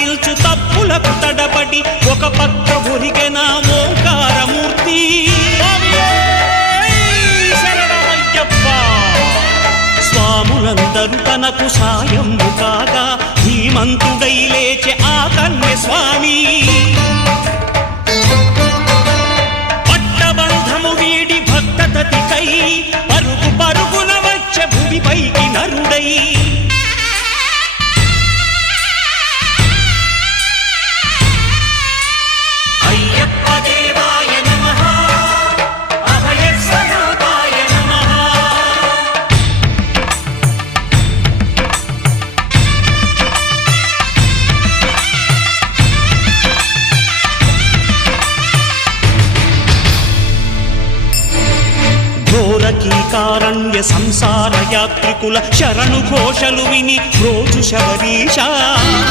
కనికరించు తప్పులకు తడబడి ఒక పక్క ఒరిగెన ఓంకారమూర్తి. స్వాములందరూ తనకు సాయము కాగా ధీమంతుడై లేచె ఆ కన్య స్వామి. పట్టబంధము వీడి భక్తతతికై పరుగు పరుగున వచ్చె భూమిపైకి నరుడై. ఘోరకీకారణ్య సంసార యాత్రికుల శరణు ఘోషలు విని రోజు శబరీష